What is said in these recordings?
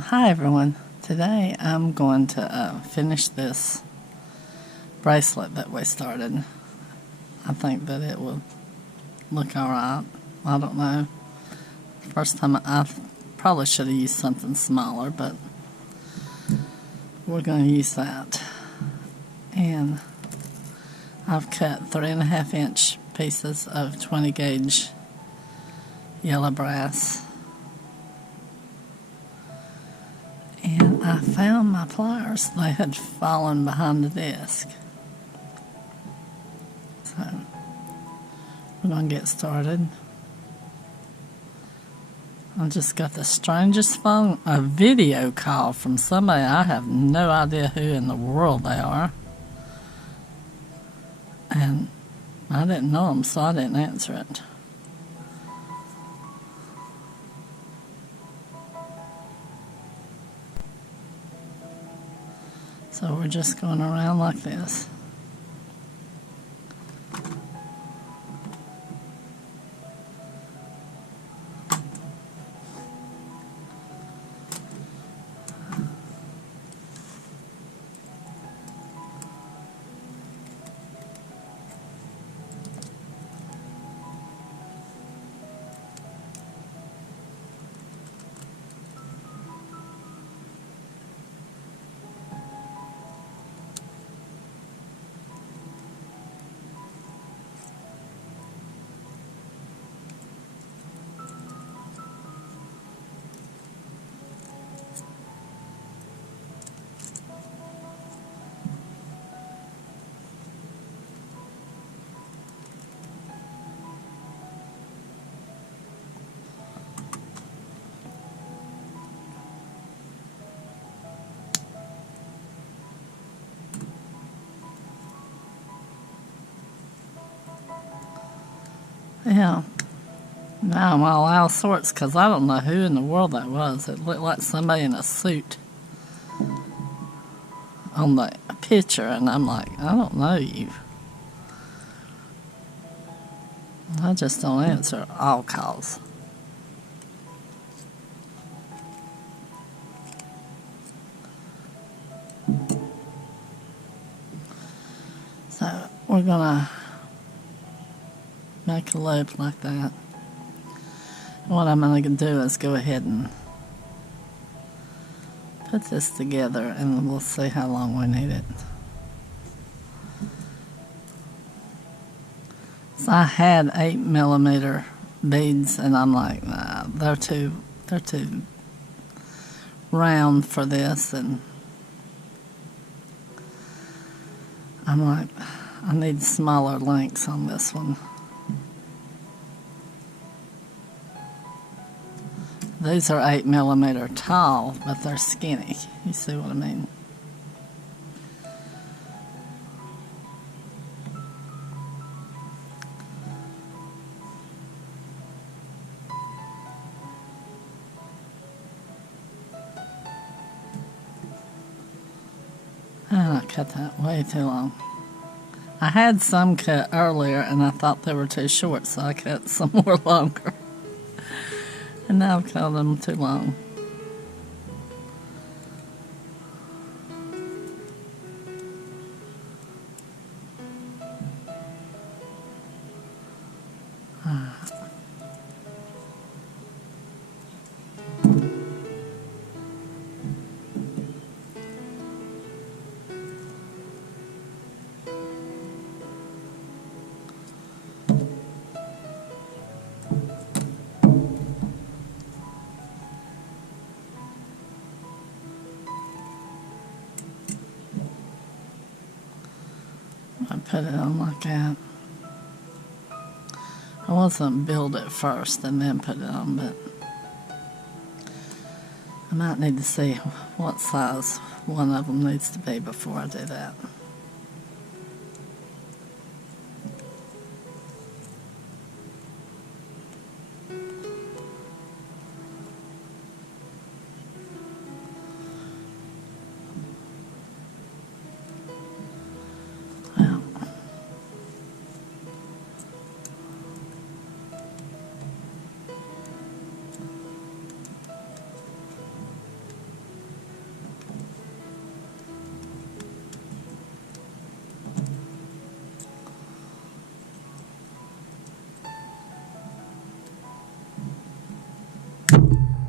Hi everyone. Today I'm going to finish this bracelet that we started. I think that it will look alright. I don't know. First time I probably should have used something smaller, but we're going to use that. And I've cut 3.5 inch pieces of 20 gauge yellow brass. And I found my pliers. They had fallen behind the desk. So we're going to get started. I just got the strangest a video call from somebody. I have no idea who in the world they are. And I didn't know them, so I didn't answer it. So we're just going around like this. Yeah. Now I'm all out of sorts because I don't know who in the world that was. It looked like somebody in a suit on the picture, and I'm like, I don't know you. I just don't answer all calls. So we're gonna make a loop like that. What I'm going to do is go ahead and put this together, and we'll see how long we need it. So I had 8mm beads, and I'm like, nah, they're too round for this, and I'm like, I need smaller lengths on this one. These are 8mm tall, but they're skinny. You see what I mean? And I cut that way too long. I had some cut earlier, and I thought they were too short, so I cut some more longer. And now I've cut them too long. I put it on like that. I wasn't build it first and then put it on, but I might need to see what size one of them needs to be before I do that.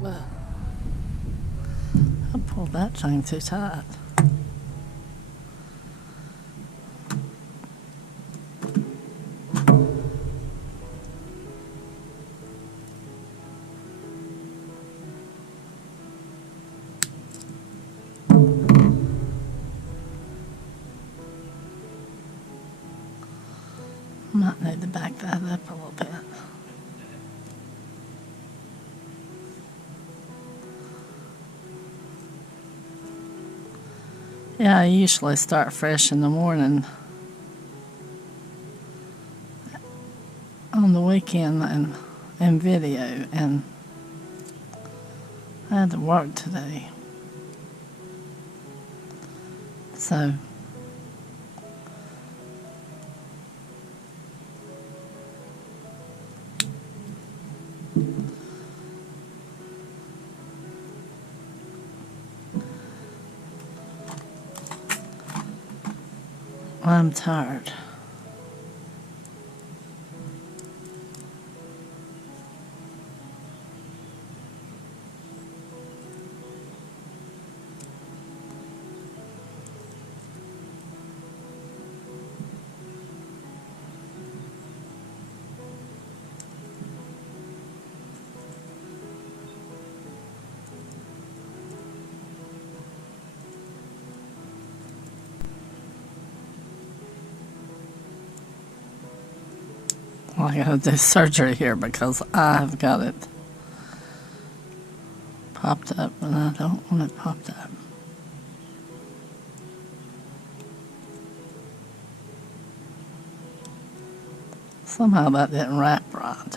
Well, I pulled that thing too tight. Might need to back that up a little bit. Yeah, I usually start fresh in the morning. On the weekend and video, and I had to work today. So I'm tired. Well, I gotta do surgery here because I've got it popped up and I don't want it popped up. Somehow that didn't wrap right.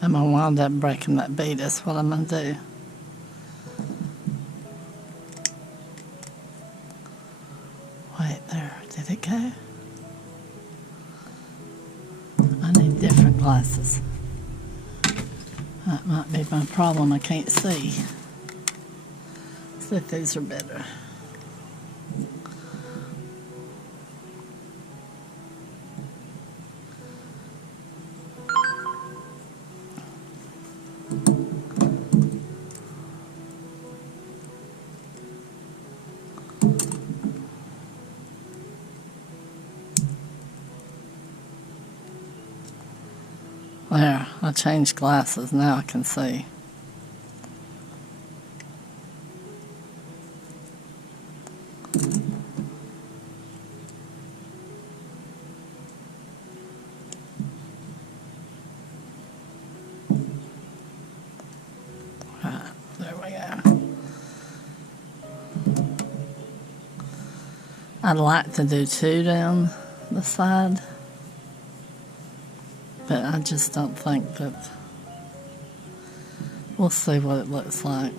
I'm gonna wind up breaking that bead, that's what I'm gonna do. Wait, there, did it go? I need different glasses. That might be my problem, I can't see. See if these are better. There, I changed glasses, now I can see. Right, there we go. I'd like to do two down the side, but I just don't think that. We'll see what it looks like.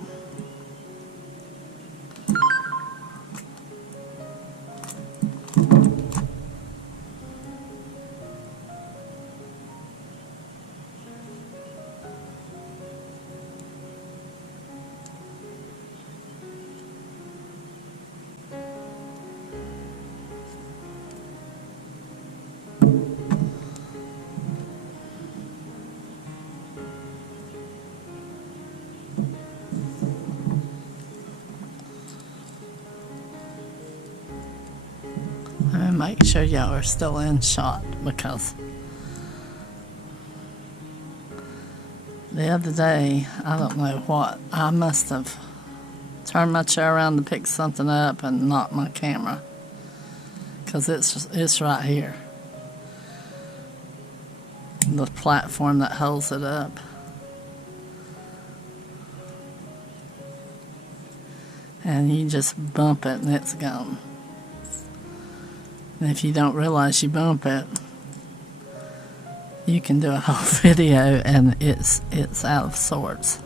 Let me make sure y'all are still in shot because the other day, I don't know what, I must have turned my chair around to pick something up and knocked my camera because it's right here. The platform that holds it up. And you just bump it and it's gone. And if you don't realize you bump it, you can do a whole video and it's out of sorts.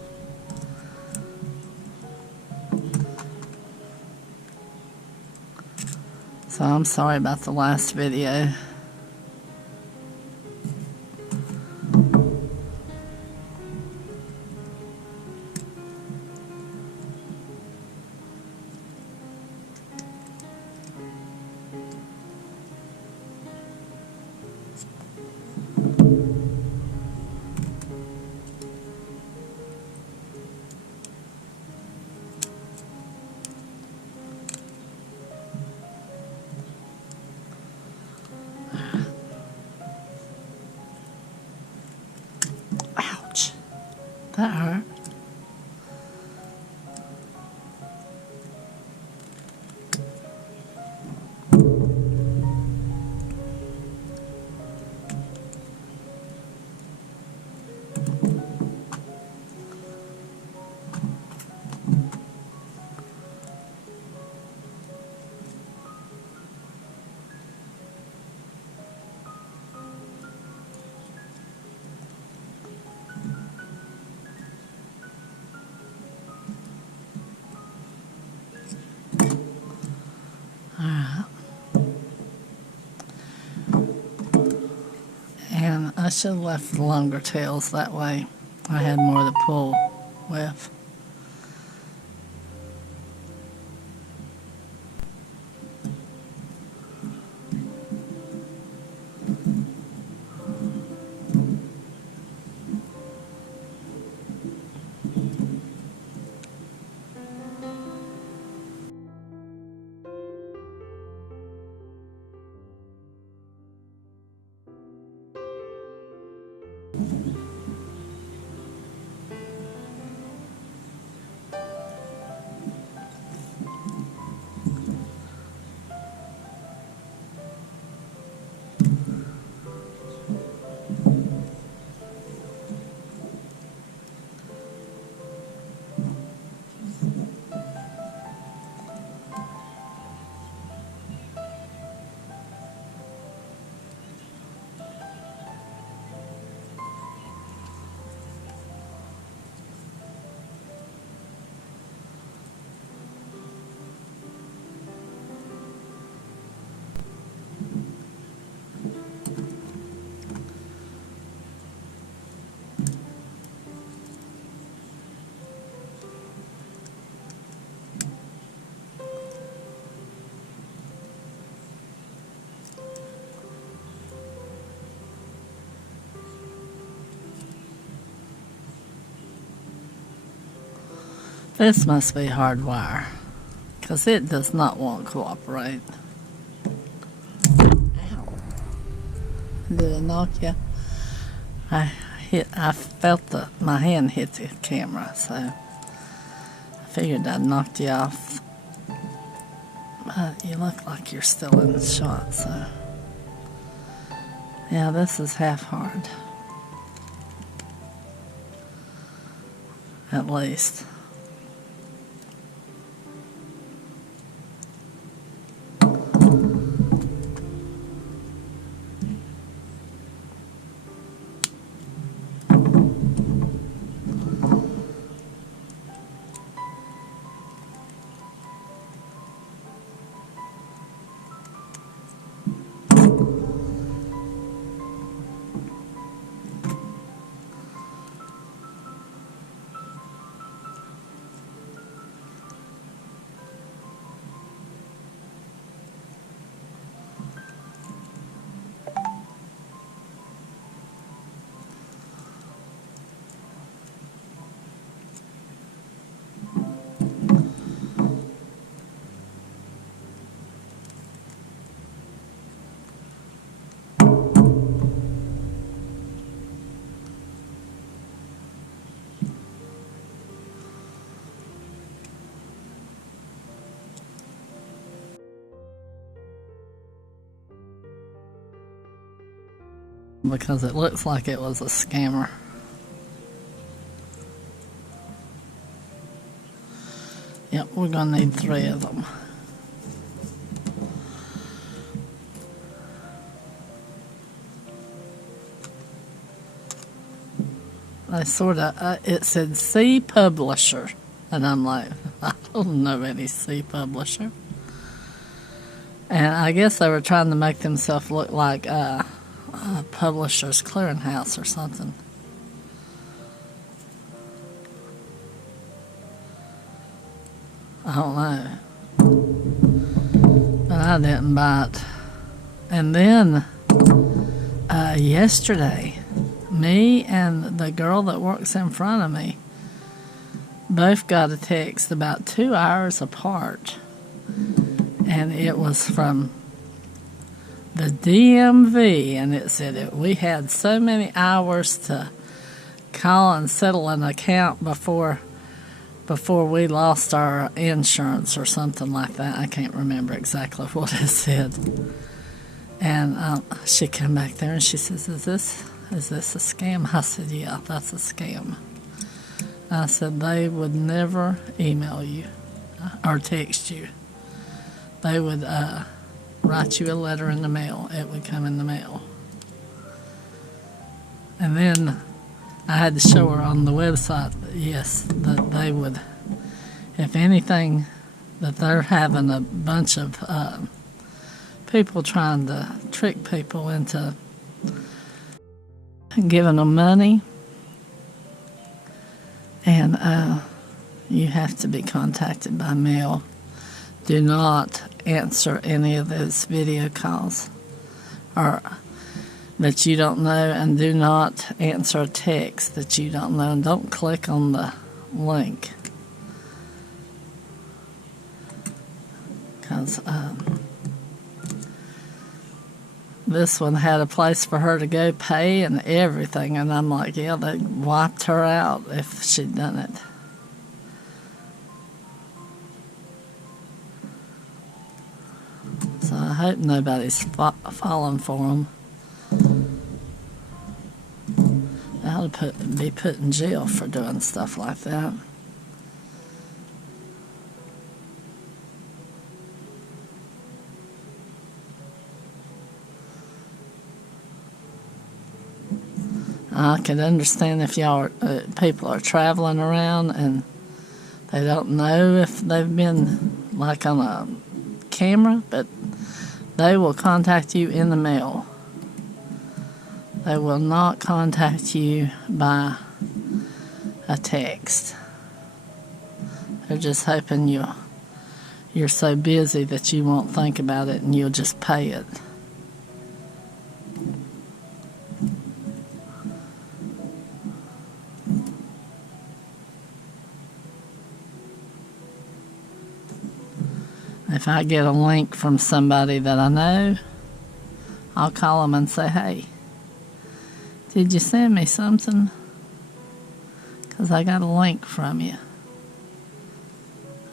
So I'm sorry about the last video. That hurt. And I should have left the longer tails, that way I had more to pull with. This must be hard wire, because it does not want to cooperate. Ow. Did it knock you? I felt my hand hit the camera, so I figured I'd knocked you off. But you look like you're still in the shot, so yeah, this is half hard, at least. Because it looks like it was a scammer. Yep, we're gonna need 3 of them. I sort of, it said C publisher, and I'm like, I don't know any C publisher. And I guess they were trying to make themselves look like Publishers Clearinghouse or something. I don't know. But I didn't buy it. And then yesterday, me and the girl that works in front of me both got a text about 2 hours apart. And it was from the DMV, and it said that we had so many hours to call and settle an account before we lost our insurance or something like that. I can't remember exactly what it said. And she came back there and she says, is this a scam? I said, yeah, that's a scam. I said, they would never email you or text you. They would write you a letter in the mail. It would come in the mail. And then I had to show her on the website, yes, that they would, if anything, that they're having a bunch of people trying to trick people into giving them money, and you have to be contacted by mail. Do not answer any of those video calls or that you don't know, and do not answer a text that you don't know, and don't click on the link, because this one had a place for her to go pay and everything, and I'm like, yeah, they wiped her out if she'd done it. So I hope nobody's falling for them. They ought to be put in jail for doing stuff like that. I could understand if y'all people are traveling around and they don't know if they've been like on a camera, but they will contact you in the mail. They will not contact you by a text. They're just hoping you're so busy that you won't think about it and you'll just pay it. If I get a link from somebody that I know, I'll call them and say, hey, did you send me something? Because I got a link from you.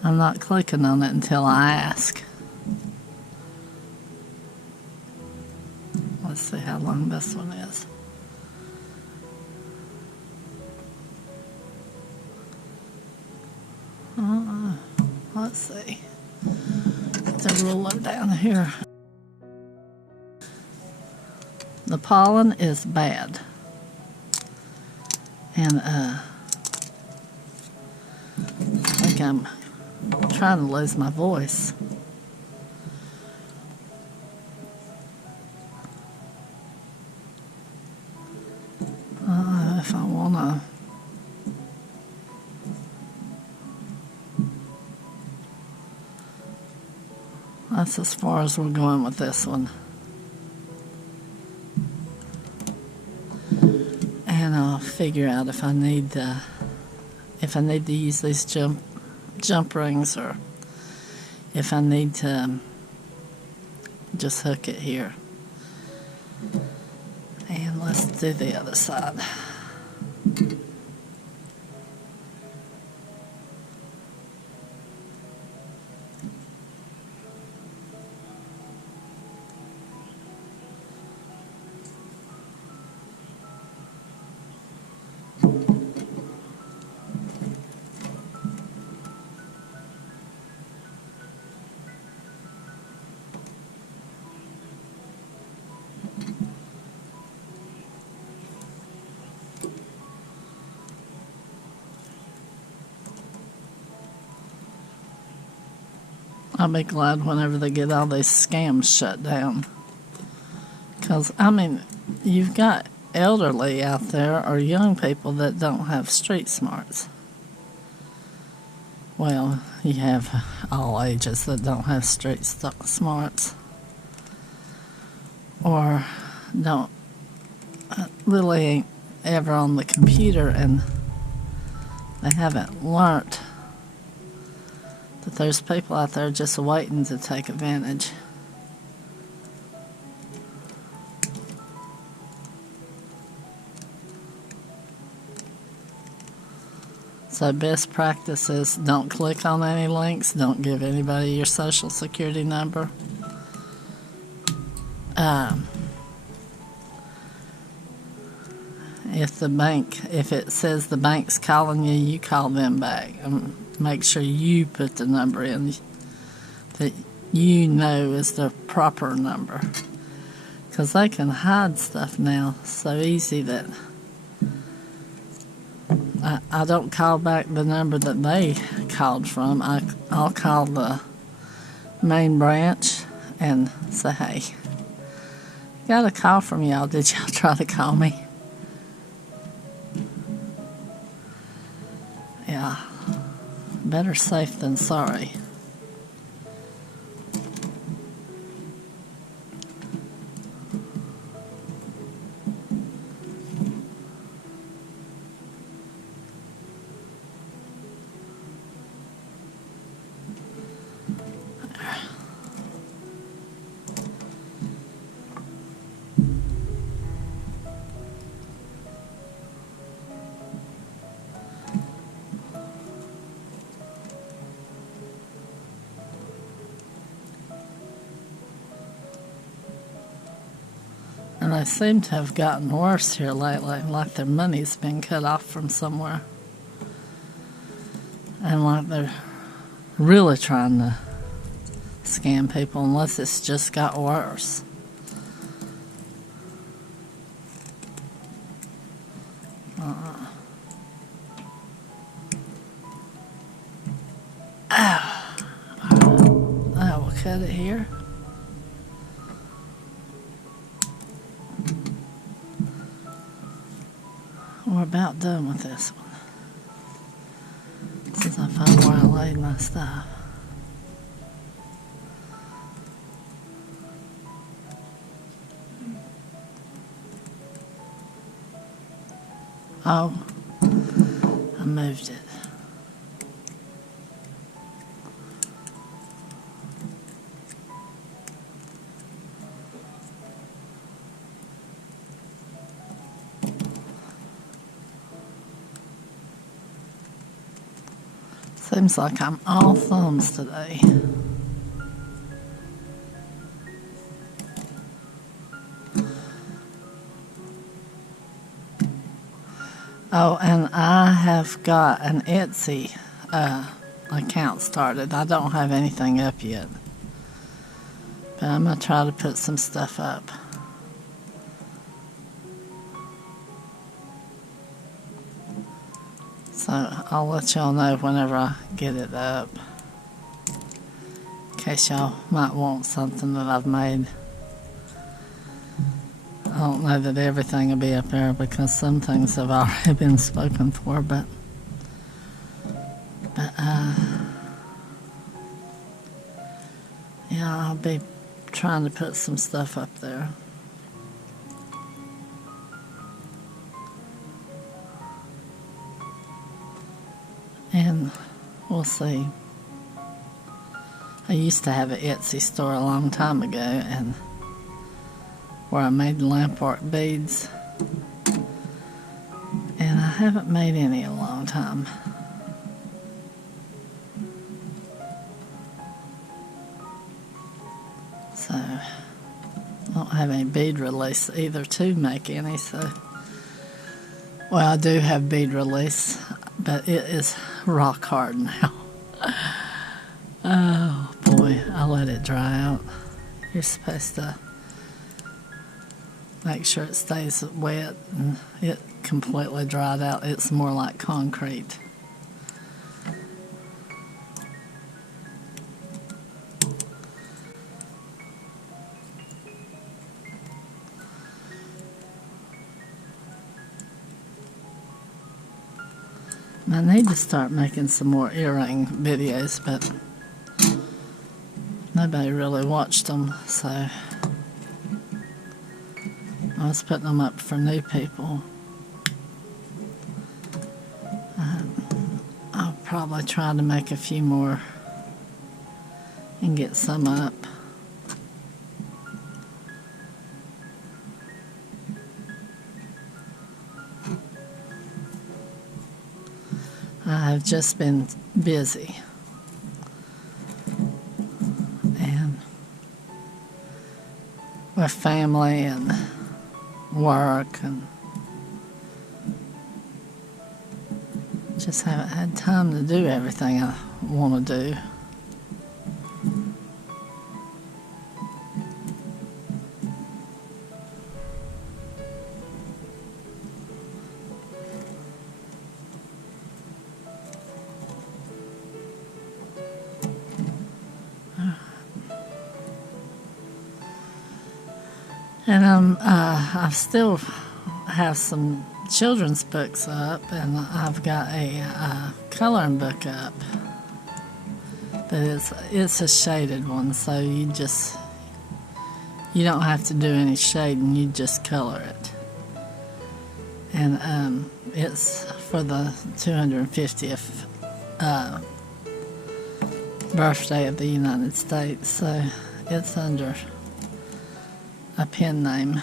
I'm not clicking on it until I ask. Let's see how long this one is. Let's see. The ruler down here. The pollen is bad, and I think I'm trying to lose my voice. If I wanna. That's as far as we're going with this one. And I'll figure out if I need to use these jump rings, or if I need to just hook it here. And let's do the other side. I'll be glad whenever they get all these scams shut down. Because, I mean, you've got elderly out there or young people that don't have street smarts. Well, you have all ages that don't have street smarts. Or don't really ain't ever on the computer, and they haven't learnt that there's people out there just waiting to take advantage. So best practice is don't click on any links, don't give anybody your social security number. If it says the bank's calling you, you call them back. Make sure you put the number in that you know is the proper number. Because they can hide stuff now so easy that I don't call back the number that they called from. I'll call the main branch and say, hey, got a call from y'all. Did y'all try to call me? Yeah, better safe than sorry. And they seem to have gotten worse here lately, like their money's been cut off from somewhere. And like they're really trying to scam people, unless it's just got worse. I will cut it here. We're about done with this one. Since I found where I laid my stuff. Oh, I moved it. Seems like I'm all thumbs today. Oh, and I have got an Etsy account started. I don't have anything up yet, but I'm going to try to put some stuff up. So I'll let y'all know whenever I get it up, in case y'all might want something that I've made. I don't know that everything will be up there because some things have already been spoken for, but yeah, I'll be trying to put some stuff up there. And we'll see. I used to have an Etsy store a long time ago, and where I made lamp art beads, and I haven't made any in a long time. So I don't have any bead release either to make any. So, well, I do have bead release, but it is rock hard now. Oh boy, I let it dry out. You're supposed to make sure it stays wet, and it completely dried out. It's more like concrete. I need to start making some more earring videos, but nobody really watched them, so I was putting them up for new people. I'll probably try to make a few more and get some up. I've just been busy. And with family and work, and just haven't had time to do everything I want to do. And I still have some children's books up, and I've got a coloring book up. But it's a shaded one, so you don't have to do any shading, you just color it. And it's for the 250th birthday of the United States, so it's under a pen name,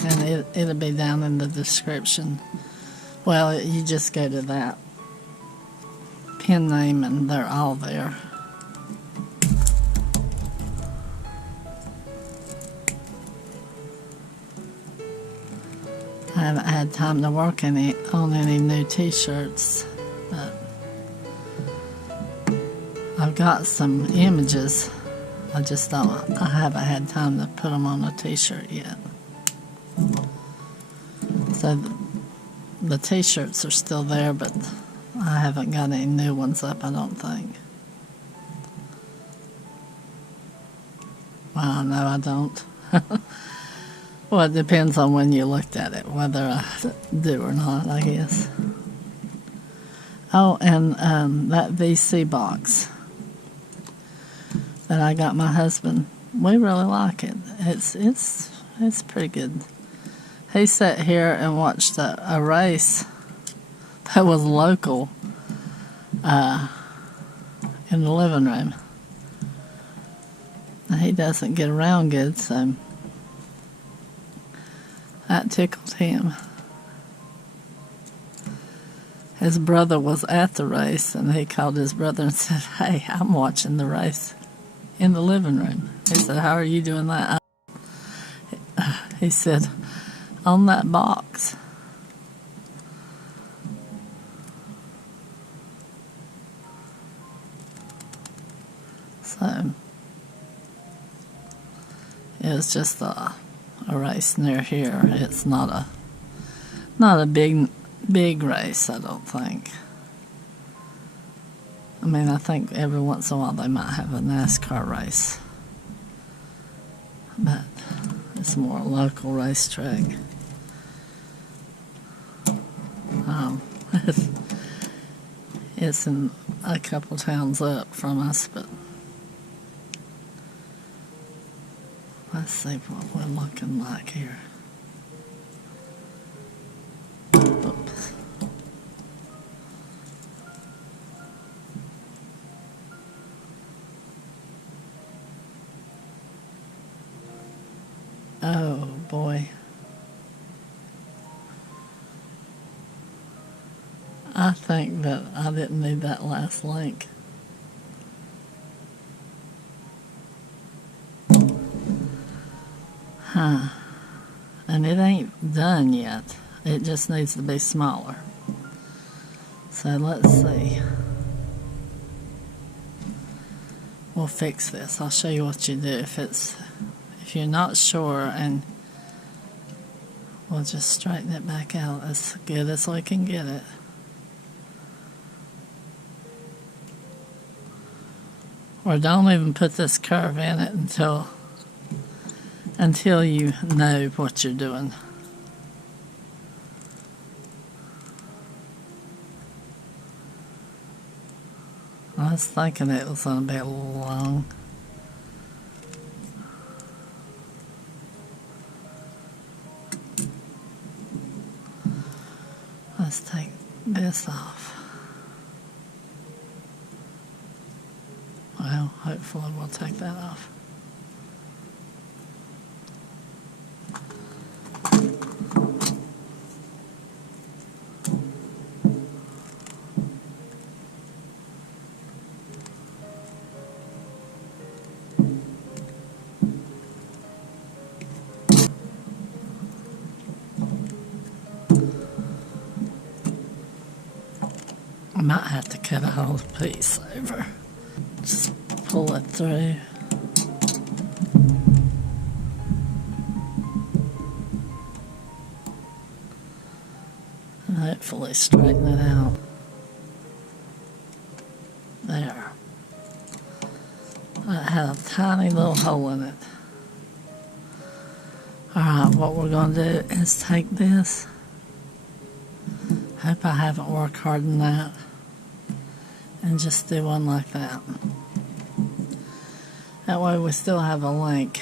and it'll be down in the description. Well, you just go to that pen name and they're all there. I haven't had time to work on any new t-shirts, but I've got some images. I haven't had time to put them on a t-shirt yet. So the t-shirts are still there, but I haven't got any new ones up, I don't think. Well, no, I don't. Well, it depends on when you looked at it, whether I do or not, I guess. Oh, and that VC box that I got my husband, we really like it. It's pretty good. He sat here and watched a race that was local in the living room. And he doesn't get around good, so that tickled him. His brother was at the race, and he called his brother and said, "Hey, I'm watching the race in the living room." He said, "How are you doing that?" He said, "On that box." So it was just a race near here. It's not a big race, I don't think. I mean, I think every once in a while they might have a NASCAR race, but it's more a local racetrack. It's in a couple towns up from us, but let's see what we're looking like here. Oops. Oh boy. I think that I didn't need that last link. And it ain't done yet. It just needs to be smaller. So let's see. We'll fix this. I'll show you what you do if you're not sure, and we'll just straighten it back out as good as we can get it. Or don't even put this curve in it until you know what you're doing. I was thinking it was going to be a little long. Let's take this off. Well, hopefully we'll take that off. I might have to cut a whole piece over. Just pull it through. And hopefully straighten it out. There. It had a tiny little hole in it. Alright, what we're going to do is take this. Hope I haven't worked hard on that. And just do one like that. That way we still have a link.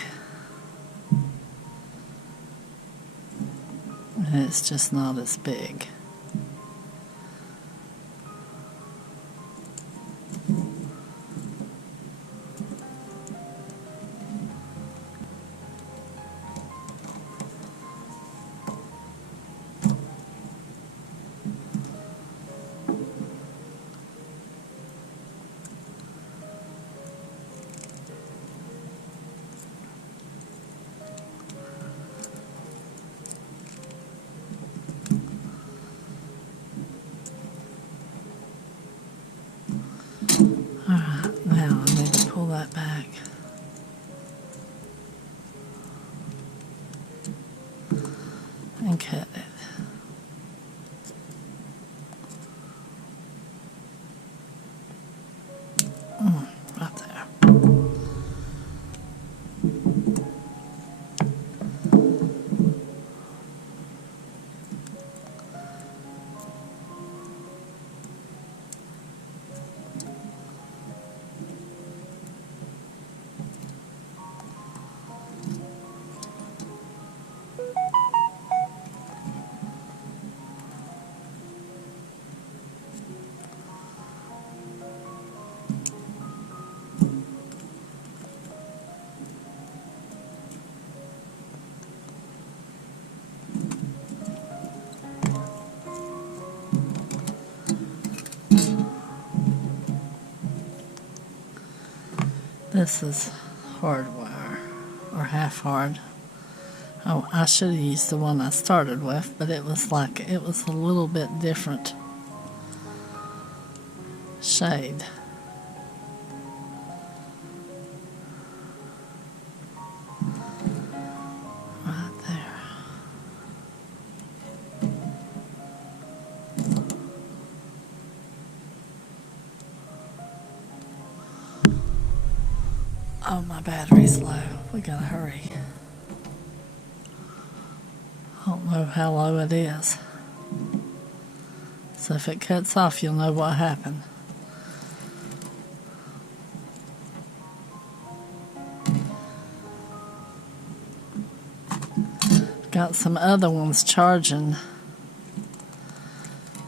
And it's just not as big. Alright, now I need to pull that back. And cut it. Right there. This is hard wire, or half hard. Oh, I should have used the one I started with, but it was a little bit different shade. Right there. Oh, my battery's low. We gotta hurry. I don't know how low it is. So if it cuts off, you'll know what happened. Got some other ones charging.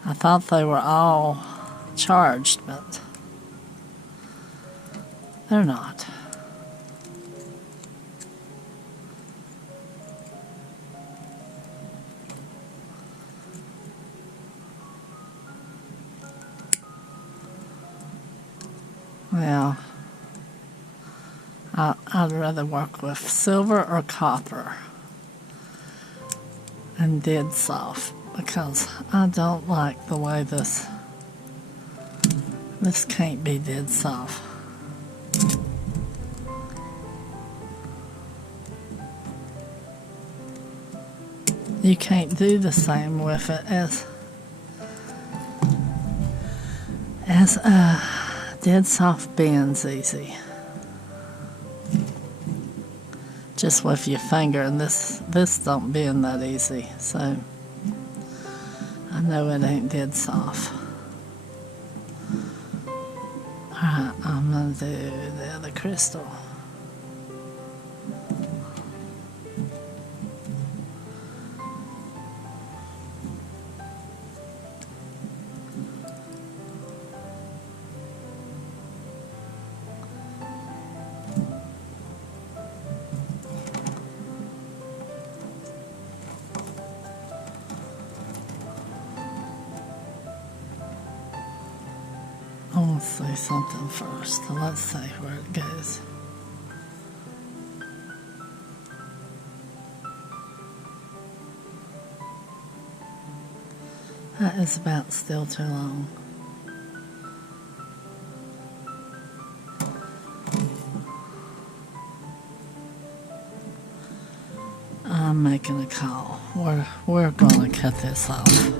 I thought they were all charged, but they're not. Well, I'd rather work with silver or copper and dead soft, because I don't like the way this can't be dead soft. You can't do the same with it as dead soft bends easy. Just with your finger, and this don't bend that easy, so I know it ain't dead soft. Alright, I'm gonna do the other crystal. I want to say something first, so let's see where it goes. That is about still too long. making a call. We're going to cut this off.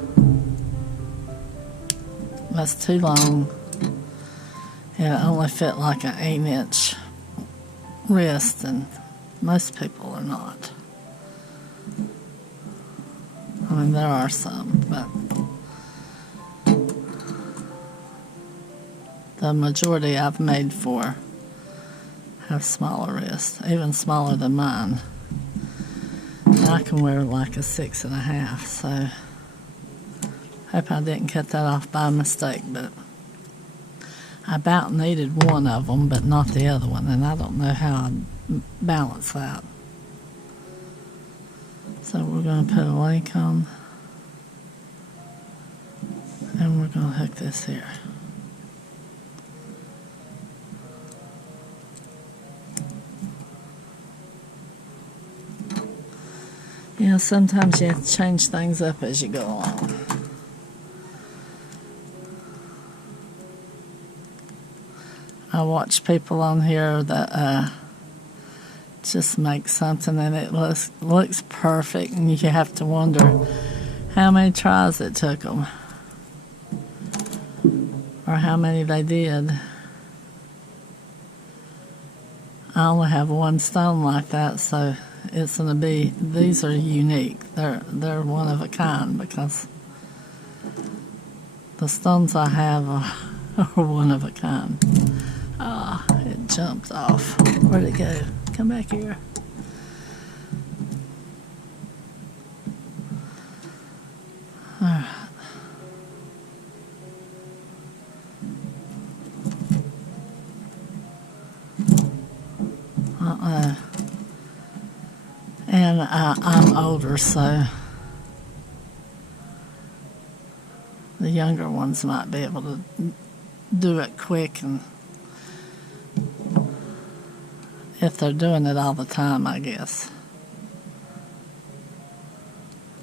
That's too long. It only fit like an 8-inch wrist, and most people are not. I mean, there are some, but the majority I've made for have smaller wrists, even smaller than mine. And I can wear like a 6.5, so hope I didn't cut that off by mistake, but I about needed one of them, but not the other one, and I don't know how I'd balance that. So we're going to put a link on, and we're going to hook this here. Yeah, sometimes you have to change things up as you go along. I watch people on here that just make something and it looks perfect, and you have to wonder how many tries it took them or how many they did. I only have one stone like that, so it's going to be, these are unique. They're one of a kind, because the stones I have are one of a kind. Ah, it jumped off. Where'd it go? Come back here. All right. And I'm older, so the younger ones might be able to do it quick, and if they're doing it all the time, I guess.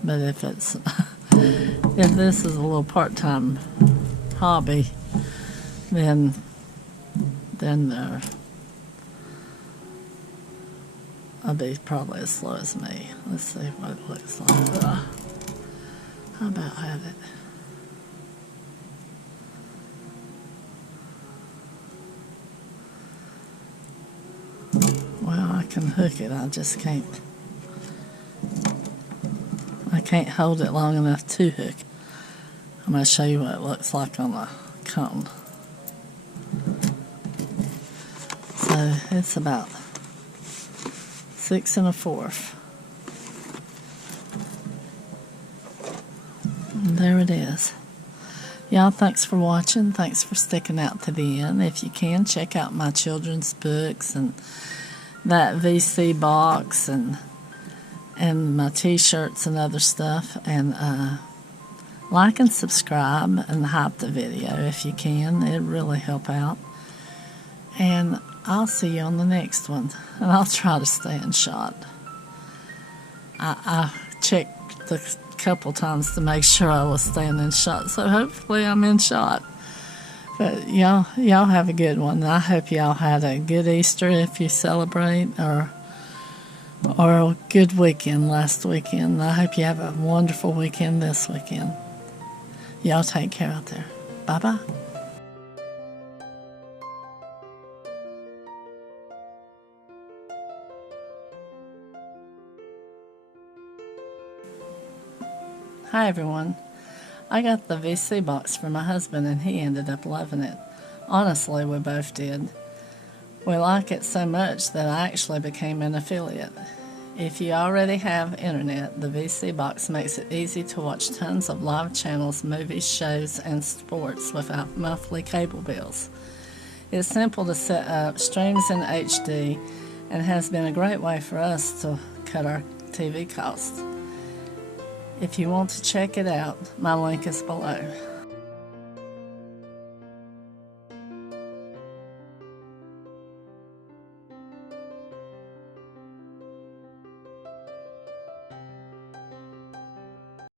But if it's if this is a little part-time hobby, then I'll be probably as slow as me. Let's see what it looks like. How about have it? Well, I can hook it. I just can't. I can't hold it long enough to hook. I'm going to show you what it looks like on a cone. So it's about 6 1/4. And there it is. Y'all, thanks for watching. Thanks for sticking out to the end. If you can, check out my children's books and that VC box and my t-shirts and other stuff. And like and subscribe and hype the video if you can. It'd really help out. And I'll see you on the next one, and I'll try to stay in shot. I checked a couple times to make sure I was staying in shot, so hopefully I'm in shot. But y'all have a good one. I hope y'all had a good Easter if you celebrate, or a good weekend last weekend. I hope you have a wonderful weekend this weekend. Y'all take care out there. Bye-bye. Hi everyone. I got the VC box for my husband, and he ended up loving it. Honestly, we both did. We like it so much that I actually became an affiliate. If you already have internet, the VC box makes it easy to watch tons of live channels, movies, shows, and sports without monthly cable bills. It's simple to set up, streams in HD, and has been a great way for us to cut our TV costs. If you want to check it out, my link is below.